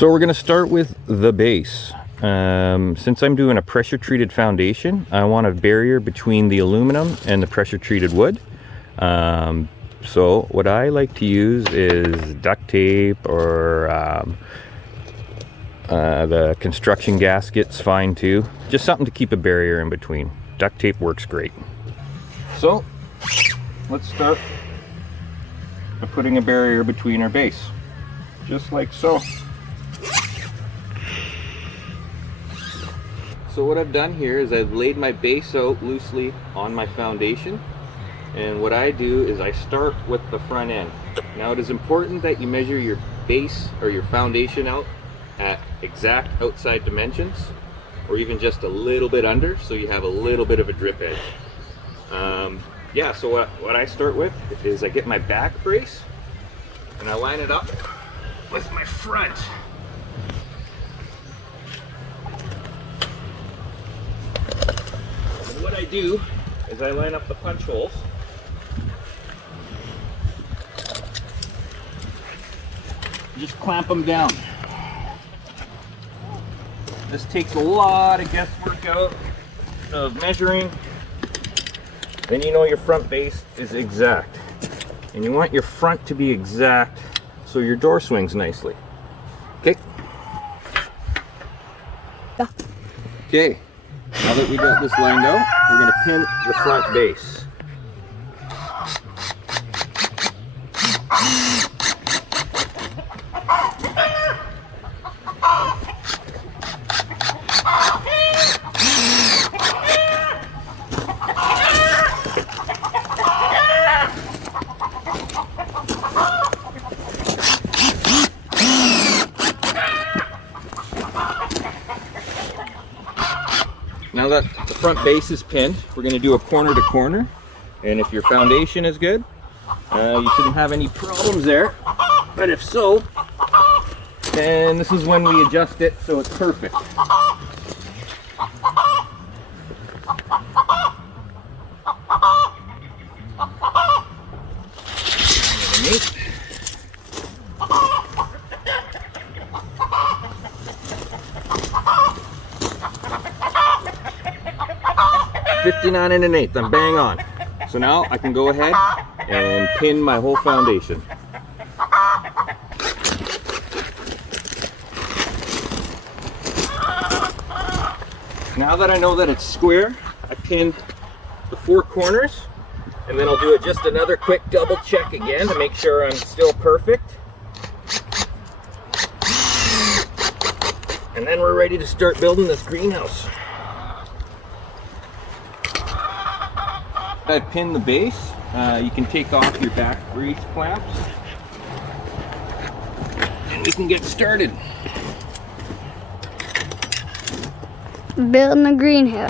So we're going to start with the base. Since I'm doing a pressure treated foundation, I want a barrier between the aluminum and the pressure treated wood. So what I like to use is duct tape, or the construction gasket's fine too. Just something to keep a barrier in between. Duct tape works great. So let's start by putting a barrier between our base, just like so. So what I've done here is I've laid my base out loosely on my foundation, and what I do is I start with the front end. Now it is important that you measure your base or your foundation out at exact outside dimensions, or even just a little bit under, so you have a little bit of a drip edge. Yeah, so what I start with is I get my back brace and I line it up with my front. And what I do is I line up the punch holes. Just clamp them down. This takes a lot of guesswork out of measuring. Then you know your front base is exact. And you want your front to be exact so your door swings nicely. Okay? Yeah. Okay, now that we got this lined out, we're going to pin the front base. Now that the front base is pinned, we're going to do a corner to corner, and if your foundation is good, you shouldn't have any problems there. But if so, then this is when we adjust it so it's perfect. Underneath. 59 1/8, I'm bang on. So now I can go ahead and pin my whole foundation. Now that I know that it's square, I pinned the 4 corners, and then I'll do just another quick double check again to make sure I'm still perfect. And then we're ready to start building this greenhouse. I've pinned the base. You can take off your back brace clamps and we can get started. Building the greenhouse.